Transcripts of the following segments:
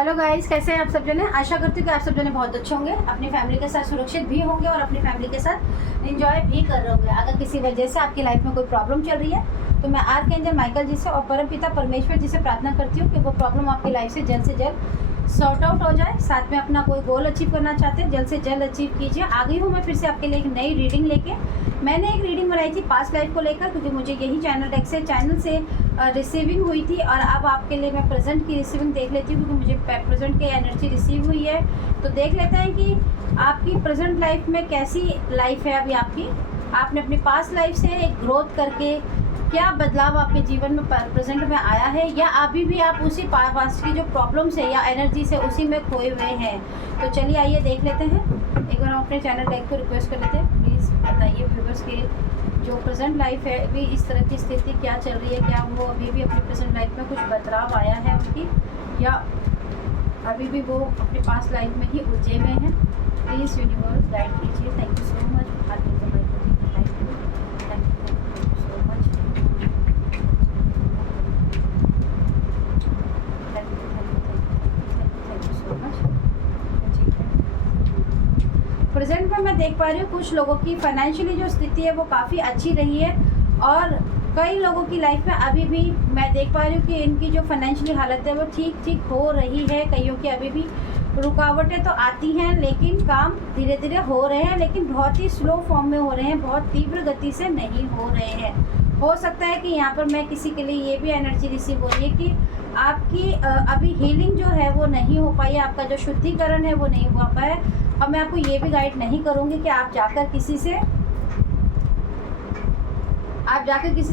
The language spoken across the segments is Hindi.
हेलो गाइस, कैसे हैं आप सब जने। आशा करती हूँ कि आप सब जने बहुत अच्छे होंगे, अपनी फैमिली के साथ सुरक्षित भी होंगे और अपनी फैमिली के साथ एंजॉय भी कर रहे होंगे। अगर किसी वजह से आपकी लाइफ में कोई प्रॉब्लम चल रही है तो मैं आर्कएंजल माइकल जी से और परमपिता परमेश्वर जी से प्रार्थना करती हूँ कि वो प्रॉब्लम आपकी लाइफ से जल्द सॉर्ट आउट हो जाए। साथ में अपना कोई गोल अचीव करना चाहते हैं, जल्द से जल्द अचीव कीजिए। आ गई हूँ मैं फिर से आपके लिए एक नई रीडिंग लेके। मैंने एक रीडिंग बनाई थी पास्ट लाइफ को लेकर, क्योंकि मुझे यही चैनल से रिसीविंग हुई थी और अब आपके लिए मैं प्रेजेंट की रिसीविंग देख लेती हूँ, क्योंकि मुझे प्रेजेंट की एनर्जी रिसीव हुई है। तो देख लेते हैं कि आपकी प्रेजेंट लाइफ में कैसी लाइफ है अभी आपकी। आपने अपनी पास्ट लाइफ से एक ग्रोथ करके क्या बदलाव आपके जीवन में प्रेजेंट में आया है, या अभी भी आप उसी पास्ट की जो प्रॉब्लम्स है या एनर्जी से उसी में खोए हुए हैं। तो चलिए आइए देख लेते हैं। एक बार हम अपने चैनल लाइक को रिक्वेस्ट कर लेते हैं, प्लीज़ बताइए व्यूअर्स के जो प्रेजेंट लाइफ है अभी इस तरह की स्थिति क्या चल रही है, क्या वो अभी भी अपनी प्रेजेंट लाइफ में कुछ बदलाव आया है उनकी, या अभी भी वो अपने पास्ट लाइफ में ही उलझे हुए हैं। प्लीज़ यूनिवर्स गाइड कीजिए। Thank you so much. Present में मैं देख पा रही हूँ कुछ लोगों की फाइनेंशियली जो स्थिति है वो काफ़ी अच्छी रही है, और कई लोगों की लाइफ में अभी भी मैं देख पा रही हूँ कि इनकी जो फाइनेंशियली हालत है वो ठीक हो रही है। कईयों की अभी भी रुकावटें तो आती हैं, लेकिन काम धीरे धीरे हो रहे हैं, लेकिन बहुत ही स्लो फॉर्म में हो रहे हैं, बहुत तीव्र गति से नहीं हो रहे हैं। हो सकता है कि यहाँ पर मैं किसी के लिए ये भी एनर्जी रिसीव हो रही है कि आपकी अभी हीलिंग जो है वो नहीं हो पाई, आपका जो शुद्धिकरण है वो नहीं हो पाया। और मैं आपको ये भी गाइड नहीं करूँगी कि आप जाकर किसी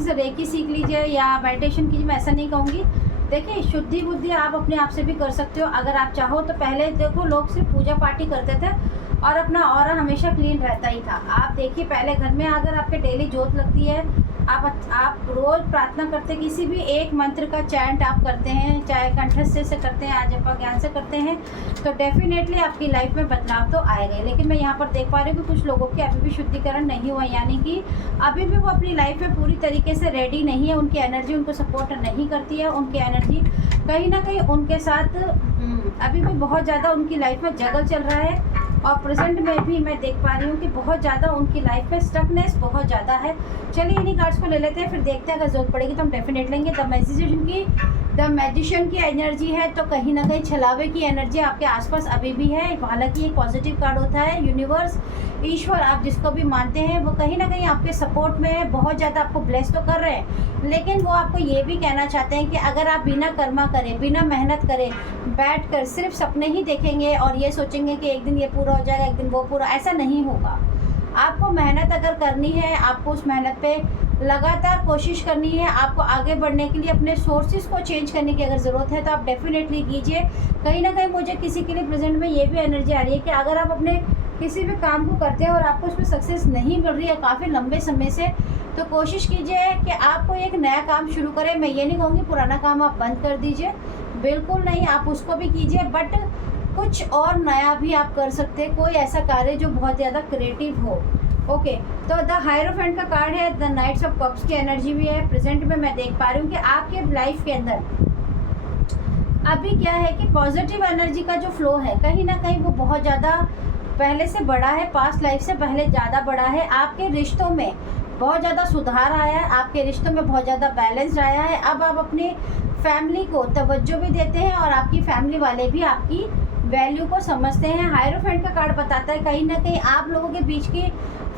से रेकी सीख लीजिए या मेडिटेशन कीजिए, मैं ऐसा नहीं कहूँगी। देखिए, शुद्धि बुद्धि आप अपने आप से भी कर सकते हो अगर आप चाहो तो। पहले देखो लोग सिर्फ पूजा पाठ ही करते थे और अपना ऑरा हमेशा क्लीन रहता ही था। आप देखिए पहले घर में अगर आपके डेली जोत लगती है, आप रोज़ प्रार्थना करते, किसी भी एक मंत्र का चैंट आप करते हैं, चाहे कंठस्थ से करते हैं, आजपा ज्ञान से करते हैं, तो डेफिनेटली आपकी लाइफ में बदलाव तो आएगा। लेकिन मैं यहाँ पर देख पा रही हूँ कि कुछ लोगों की अभी भी शुद्धिकरण नहीं हुआ, यानी कि अभी भी वो अपनी लाइफ में पूरी तरीके से रेडी नहीं है। उनकी एनर्जी उनको सपोर्ट नहीं करती है। उनकी एनर्जी कहीं ना कहीं उनके साथ अभी भी बहुत ज़्यादा उनकी लाइफ में जगल चल रहा है। और प्रेजेंट में भी मैं देख पा रही हूँ कि बहुत ज़्यादा उनकी लाइफ में स्टकनेस बहुत ज़्यादा है। चलिए इन्हीं कार्ड्स को ले लेते हैं, फिर देखते हैं अगर जरूरत पड़ेगी तो हम डेफिनेट लेंगे। द मैजिशियन की एनर्जी है, तो कहीं ना कहीं छलावे की एनर्जी आपके आसपास अभी भी है। हालांकि एक पॉजिटिव कार्ड होता है। यूनिवर्स, ईश्वर, आप जिसको भी मानते हैं, वो कहीं ना कहीं आपके सपोर्ट में है, बहुत ज़्यादा आपको ब्लेस तो कर रहे हैं, लेकिन वो आपको ये भी कहना चाहते हैं कि अगर आप बिना कर्मा करें, बिना मेहनत करें, बैठ कर सिर्फ सपने ही देखेंगे और ये सोचेंगे कि एक दिन ये पूरा हो जाएगा, एक दिन वो पूरा, ऐसा नहीं होगा। आपको मेहनत अगर करनी है, आपको उस मेहनत पे लगातार कोशिश करनी है, आपको आगे बढ़ने के लिए अपने सोर्सेज को चेंज करने की अगर ज़रूरत है तो आप डेफिनेटली कीजिए। कहीं ना कहीं मुझे किसी के लिए प्रेजेंट में ये भी एनर्जी आ रही है कि अगर आप अपने किसी भी काम को करते हैं और आपको उसमें सक्सेस नहीं मिल रही है काफ़ी लंबे समय से, तो कोशिश कीजिए कि आपको एक नया काम शुरू करें। मैं ये नहीं कहूँगी पुराना काम आप बंद कर दीजिए, बिल्कुल नहीं, आप उसको भी कीजिए, बट कुछ और नया भी आप कर सकते हैं, कोई ऐसा कार्य जो बहुत ज़्यादा क्रिएटिव हो। ओके, तो द हायरोफेंट का कार्ड है, द नाइट्स ऑफ कप्स की एनर्जी भी है। प्रेजेंट में मैं देख पा रही हूँ कि आपके लाइफ के अंदर अभी क्या है कि पॉजिटिव एनर्जी का जो फ्लो है कहीं ना कहीं वो बहुत ज़्यादा पहले से बड़ा है, पास्ट लाइफ से पहले ज़्यादा बड़ा है। आपके रिश्तों में बहुत ज़्यादा सुधार आया है, आपके रिश्तों में बहुत ज़्यादा बैलेंस आया है। अब आप अपनी फैमिली को तवज्जो भी देते हैं और आपकी फैमिली वाले भी आपकी वैल्यू को समझते हैं। हायरोफेंट का कार्ड बताता है कहीं ना कहीं आप लोगों के बीच की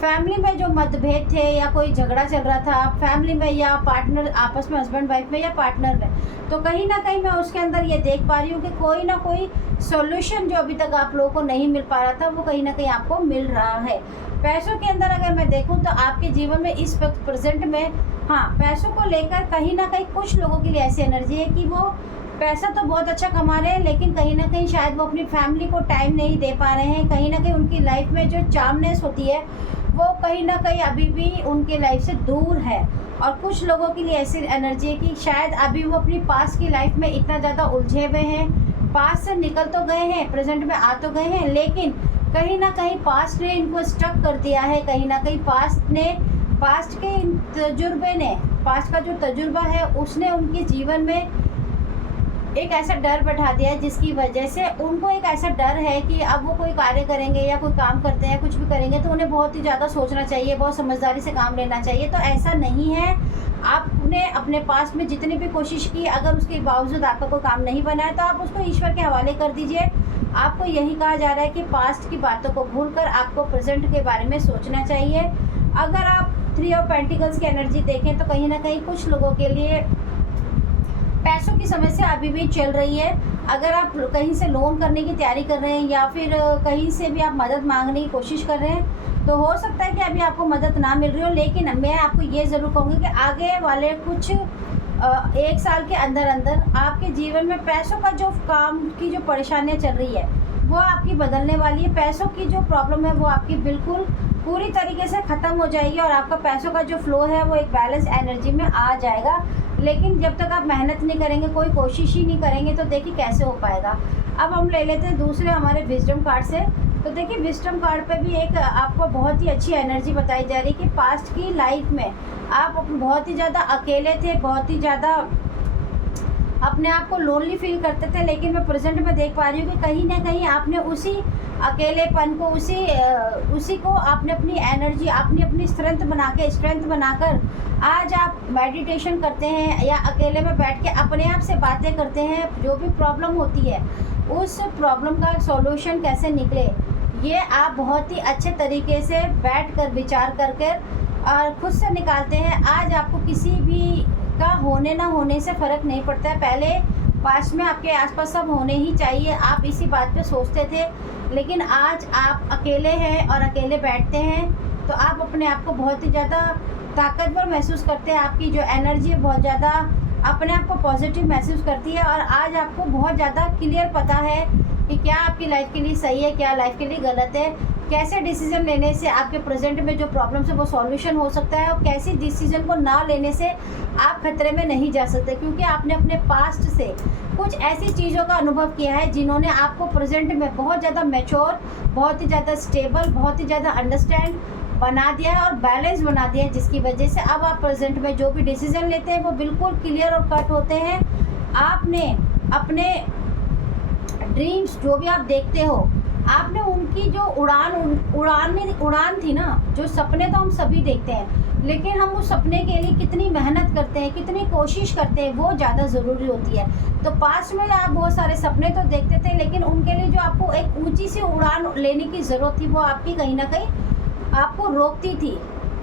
फैमिली में जो मतभेद थे या कोई झगड़ा चल रहा था फैमिली में या पार्टनर आपस में, हस्बैंड वाइफ में या पार्टनर में, तो कहीं ना कहीं मैं उसके अंदर ये देख पा रही हूँ कि कोई ना कोई सॉल्यूशन जो अभी तक आप लोगों को नहीं मिल पा रहा था वो कहीं ना कहीं आपको मिल रहा है। पैसों के अंदर अगर मैं देखूँ तो आपके जीवन में इस वक्त प्रेजेंट में, हाँ, पैसों को लेकर कहीं ना कहीं कुछ लोगों के लिए ऐसी एनर्जी है कि वो पैसा तो बहुत अच्छा कमा रहे हैं, लेकिन कहीं ना कहीं शायद वो अपनी फैमिली को टाइम नहीं दे पा रहे हैं। कहीं ना कहीं उनकी लाइफ में जो चार्मनेस होती है वो कहीं ना कहीं अभी भी उनके लाइफ से दूर है। और कुछ लोगों के लिए ऐसी एनर्जी है कि शायद अभी वो अपनी पास्ट की लाइफ में इतना ज़्यादा उलझे हुए हैं, पास्ट से निकल तो गए हैं, प्रेजेंट में आ तो गए हैं, लेकिन कहीं ना कहीं पास्ट ने इनको स्टक कर दिया है। कहीं ना कहीं पास्ट के तजुर्बे ने, पास्ट का जो तजुर्बा है उसने उनके जीवन में एक ऐसा डर बैठा दिया है जिसकी वजह से उनको एक ऐसा डर है कि अब वो कोई कार्य करेंगे या कोई काम करते हैं, कुछ भी करेंगे तो उन्हें बहुत ही ज़्यादा सोचना चाहिए, बहुत समझदारी से काम लेना चाहिए। तो ऐसा नहीं है। आपने अपने पास में जितनी भी कोशिश की, अगर उसके बावजूद आपका कोई काम नहीं बना है तो आप उसको ईश्वर के हवाले कर दीजिए। आपको यही कहा जा रहा है कि पास्ट की बातों को भूलकर आपको प्रेजेंट के बारे में सोचना चाहिए। अगर आप 3 ऑफ पेंटिकल्स की एनर्जी देखें तो कहीं ना कहीं कुछ लोगों के लिए पैसों की समस्या अभी भी चल रही है। अगर आप कहीं से लोन करने की तैयारी कर रहे हैं या फिर कहीं से भी आप मदद मांगने की कोशिश कर रहे हैं तो हो सकता है कि अभी आपको मदद ना मिल रही हो। लेकिन मैं आपको ये ज़रूर कहूँगी कि आगे वाले कुछ 1 साल के अंदर अंदर आपके जीवन में पैसों का जो काम की जो परेशानियाँ चल रही है वो आपकी बदलने वाली है। पैसों की जो प्रॉब्लम है वो आपकी बिल्कुल पूरी तरीके से ख़त्म हो जाएगी और आपका पैसों का जो फ्लो है वो एक बैलेंस एनर्जी में आ जाएगा। लेकिन जब तक आप मेहनत नहीं करेंगे, कोई कोशिश ही नहीं करेंगे तो देखिए कैसे हो पाएगा। अब हम ले लेते हैं दूसरे हमारे विजडम कार्ड से। तो देखिए विजडम कार्ड पे भी एक आपको बहुत ही अच्छी एनर्जी बताई जा रही है कि पास्ट की लाइफ में आप बहुत ही ज़्यादा अकेले थे, बहुत ही ज़्यादा अपने आप को लोनली फील करते थे। लेकिन मैं प्रेजेंट में देख पा रही हूँ कि कहीं ना कहीं आपने उसी अकेलेपन को उसी को आपने अपनी एनर्जी, अपनी स्ट्रेंथ बनाकर आज आप मेडिटेशन करते हैं या अकेले में बैठ के अपने आप से बातें करते हैं। जो भी प्रॉब्लम होती है उस प्रॉब्लम का सॉल्यूशन कैसे निकले ये आप बहुत ही अच्छे तरीके से बैठ कर विचार करके और खुद से निकालते हैं। आज आपको किसी भी का होने ना होने से फ़र्क नहीं पड़ता है। पहले पास में आपके आसपास सब होने ही चाहिए, आप इसी बात पे सोचते थे। लेकिन आज आप अकेले हैं और अकेले बैठते हैं तो आप अपने आप को बहुत ही ज़्यादा ताकतवर महसूस करते हैं। आपकी जो एनर्जी है बहुत ज़्यादा अपने आप को पॉजिटिव महसूस करती है और आज आपको बहुत ज़्यादा क्लियर पता है कि क्या आपकी लाइफ के लिए सही है, क्या लाइफ के लिए गलत है, कैसे डिसीजन लेने से आपके प्रेजेंट में जो प्रॉब्लम्स है वो सॉल्यूशन हो सकता है और कैसी डिसीजन को ना लेने से आप खतरे में नहीं जा सकते। क्योंकि आपने अपने पास्ट से कुछ ऐसी चीज़ों का अनुभव किया है जिन्होंने आपको प्रेजेंट में बहुत ज़्यादा मैच्योर, बहुत ही ज़्यादा स्टेबल, बहुत ही ज़्यादा अंडरस्टैंड बना दिया है और बैलेंस बना दिया है, जिसकी वजह से अब आप प्रेजेंट में जो भी डिसीजन लेते हैं वो बिल्कुल क्लियर और कट होते हैं। आपने अपने ड्रीम्स जो भी आप देखते हो, आपने उनकी जो उड़ान थी ना, जो सपने तो हम सभी देखते हैं लेकिन हम उस सपने के लिए कितनी मेहनत करते हैं, कितनी कोशिश करते हैं वो ज़्यादा ज़रूरी होती है। तो पास्ट में आप बहुत सारे सपने तो देखते थे लेकिन उनके लिए जो आपको एक ऊंची सी उड़ान लेने की ज़रूरत थी वो आपकी कहीं ना कहीं आपको रोकती थी।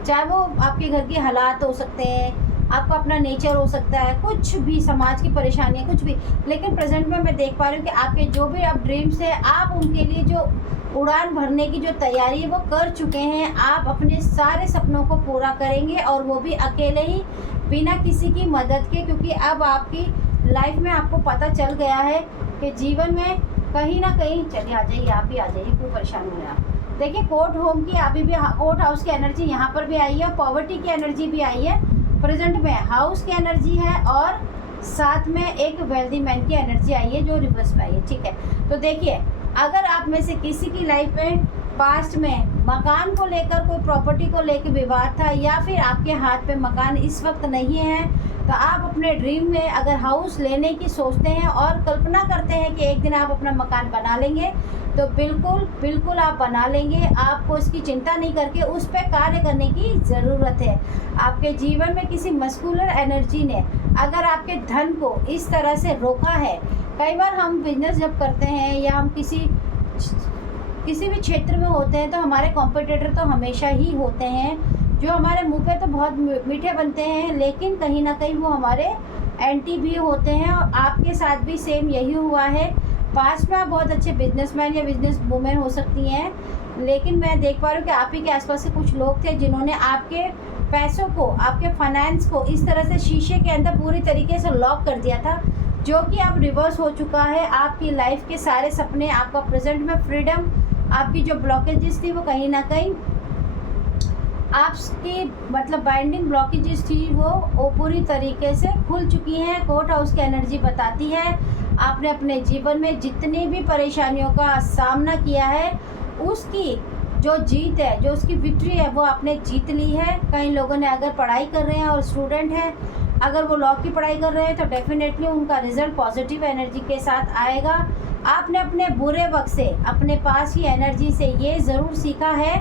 चाहे वो आपके घर के हालात हो सकते हैं, आपका अपना नेचर हो सकता है, कुछ भी समाज की परेशानियाँ, कुछ भी। लेकिन प्रेजेंट में मैं देख पा रही हूँ कि आपके जो भी आप ड्रीम्स हैं आप उनके लिए जो उड़ान भरने की जो तैयारी है वो कर चुके हैं। आप अपने सारे सपनों को पूरा करेंगे और वो भी अकेले ही, बिना किसी की मदद के। क्योंकि अब आपकी लाइफ में आपको पता चल गया है कि जीवन में कहीं ना कहीं, चलिए आ जाइए, आप भी आ जाइए, कोई परेशान नहीं है। आप देखिए कोर्ट होम की अभी भी कोर्ट हाउस की एनर्जी यहाँ पर भी आई है, पॉवर्टी की एनर्जी भी आई है। प्रेजेंट में हाउस की एनर्जी है और साथ में एक वेल्दी मैन की एनर्जी आई है जो रिवर्स में आई है। ठीक है, तो देखिए अगर आप में से किसी की लाइफ में पास्ट में मकान को लेकर, कोई प्रॉपर्टी को लेकर विवाद था या फिर आपके हाथ पे मकान इस वक्त नहीं है, तो आप अपने ड्रीम में अगर हाउस लेने की सोचते हैं और कल्पना करते हैं कि एक दिन आप अपना मकान बना लेंगे, तो बिल्कुल आप बना लेंगे। आपको इसकी चिंता नहीं करके उस पर कार्य करने की ज़रूरत है। आपके जीवन में किसी मस्कुलर एनर्जी ने अगर आपके धन को इस तरह से रोका है, कई बार हम बिजनेस जब करते हैं या हम किसी भी क्षेत्र में होते हैं तो हमारे कॉम्पिटिटर तो हमेशा ही होते हैं जो हमारे मुंह पे तो बहुत मीठे बनते हैं लेकिन कहीं ना कहीं वो हमारे एंटी भी होते हैं। और आपके साथ भी सेम यही हुआ है। पास्ट में आप बहुत अच्छे बिजनेसमैन या बिजनेस वुमेन हो सकती हैं, लेकिन मैं देख पा रही हूँ कि आप ही के आसपास के कुछ लोग थे जिन्होंने आपके पैसों को, आपके फाइनेंस को इस तरह से शीशे के अंदर पूरी तरीके से लॉक कर दिया था, जो कि अब रिवर्स हो चुका है। आपकी लाइफ के सारे सपने, आपका प्रेजेंट में फ्रीडम, आपकी जो ब्लॉकेजेस थी वो कहीं ना कहीं आपकी मतलब बाइंडिंग ब्लॉकेजेस थी वो पूरी तरीके से खुल चुकी हैं। कोर्ट हाउस की एनर्जी बताती है आपने अपने जीवन में जितनी भी परेशानियों का सामना किया है उसकी जो जीत है, जो उसकी विक्ट्री है वो आपने जीत ली है। कई लोगों ने अगर पढ़ाई कर रहे हैं और स्टूडेंट हैं, अगर वो लॉ की पढ़ाई कर रहे हैं तो डेफिनेटली उनका रिजल्ट पॉजिटिव एनर्जी के साथ आएगा। आपने अपने बुरे वक्त से, अपने पास ही एनर्जी से ये ज़रूर सीखा है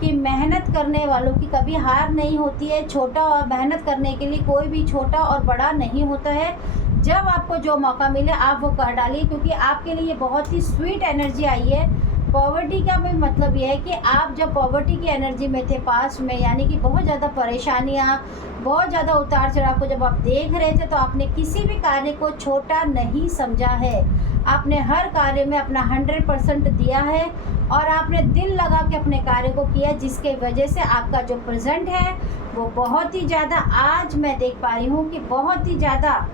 कि मेहनत करने वालों की कभी हार नहीं होती है। छोटा और मेहनत करने के लिए कोई भी छोटा और बड़ा नहीं होता है। जब आपको जो मौका मिले आप वो कर डालिए, क्योंकि आपके लिए ये बहुत ही स्वीट एनर्जी आई है। पॉवर्टी का भी मतलब ये है कि आप जब पॉवर्टी की एनर्जी में थे पास्ट में, यानी कि बहुत ज़्यादा परेशानियाँ, बहुत ज़्यादा उतार चढ़ाव को जब आप देख रहे थे, तो आपने किसी भी कार्य को छोटा नहीं समझा है। आपने हर कार्य में अपना 100% दिया है और आपने दिल लगा के अपने कार्य को किया, जिसके वजह से आपका जो प्रेजेंट है वो बहुत ही ज़्यादा, आज मैं देख पा रही हूँ कि बहुत ही ज़्यादा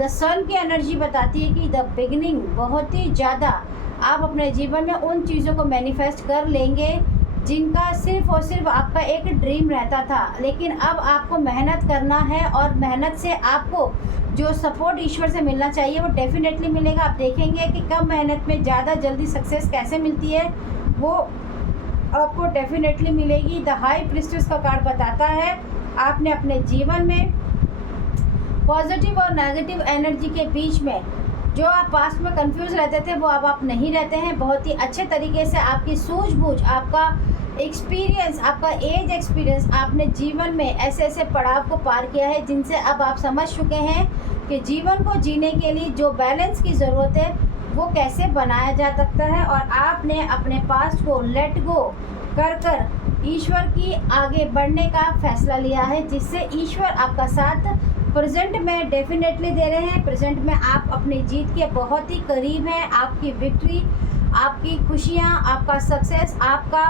द सन की एनर्जी बताती है कि द बिगिनिंग, बहुत ही ज़्यादा आप अपने जीवन में उन चीज़ों को मैनिफेस्ट कर लेंगे जिनका सिर्फ और सिर्फ आपका एक ड्रीम रहता था। लेकिन अब आपको मेहनत करना है और मेहनत से आपको जो सपोर्ट ईश्वर से मिलना चाहिए वो डेफिनेटली मिलेगा। आप देखेंगे कि कम मेहनत में ज़्यादा जल्दी सक्सेस कैसे मिलती है, वो आपको डेफिनेटली मिलेगी। द हाई प्रिस्टेस का कार्ड बताता है आपने अपने जीवन में पॉजिटिव और नेगेटिव एनर्जी के बीच में जो आप पास्ट में कंफ्यूज रहते थे वो अब आप नहीं रहते हैं। बहुत ही अच्छे तरीके से आपकी सूझबूझ, आपका एक्सपीरियंस, आपका एज एक्सपीरियंस, आपने जीवन में ऐसे ऐसे पड़ाव को पार किया है जिनसे अब आप समझ चुके हैं कि जीवन को जीने के लिए जो बैलेंस की ज़रूरत है वो कैसे बनाया जा सकता है। और आपने अपने पास्ट को लेट गो कर ईश्वर की आगे बढ़ने का फैसला लिया है, जिससे ईश्वर आपका साथ प्रेजेंट में डेफिनेटली दे रहे हैं। प्रेजेंट में आप अपनी जीत के बहुत ही करीब हैं। आपकी विक्ट्री, आपकी खुशियाँ, आपका सक्सेस आपका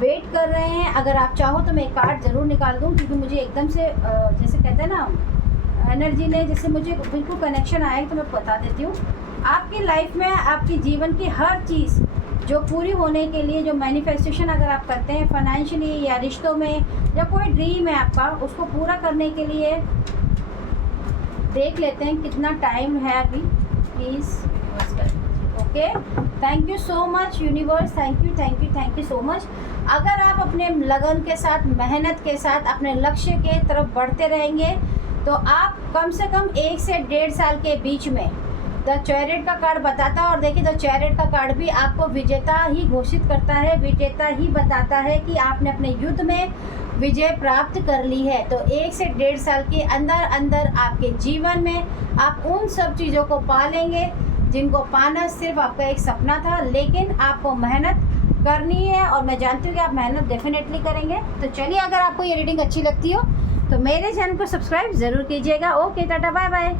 वेट कर रहे हैं। अगर आप चाहो तो मैं एक कार्ड ज़रूर निकाल दूँ, क्योंकि मुझे एकदम से जैसे कहते हैं ना एनर्जी ने जैसे मुझे बिल्कुल कनेक्शन आया, तो मैं बता देती हूँ। आपकी लाइफ में आपकी जीवन की हर चीज़ जो पूरी होने के लिए, जो मैनिफेस्टेशन अगर आप करते हैं फाइनेंशियली या रिश्तों में, या कोई ड्रीम है आपका, उसको पूरा करने के लिए देख लेते हैं कितना टाइम है अभी। Please okay, thank you so much universe, thank you so much. अगर आप अपने लगन के साथ, मेहनत के साथ अपने लक्ष्य के तरफ बढ़ते रहेंगे तो आप कम से कम 1 से 1.5 साल के बीच में, द चैरियट का कार्ड बताता है, और देखिए द चैरियट का कार्ड भी आपको विजेता ही घोषित करता है, विजेता ही बताता है कि आपने अपने युद्ध में विजय प्राप्त कर ली है। तो 1 से 1.5 साल के अंदर अंदर आपके जीवन में आप उन सब चीज़ों को पा लेंगे जिनको पाना सिर्फ आपका एक सपना था, लेकिन आपको मेहनत करनी है और मैं जानती हूँ कि आप मेहनत डेफिनेटली करेंगे। तो चलिए, अगर आपको ये रीडिंग अच्छी लगती हो तो मेरे चैनल को सब्सक्राइब ज़रूर कीजिएगा। Okay, tata, bye bye.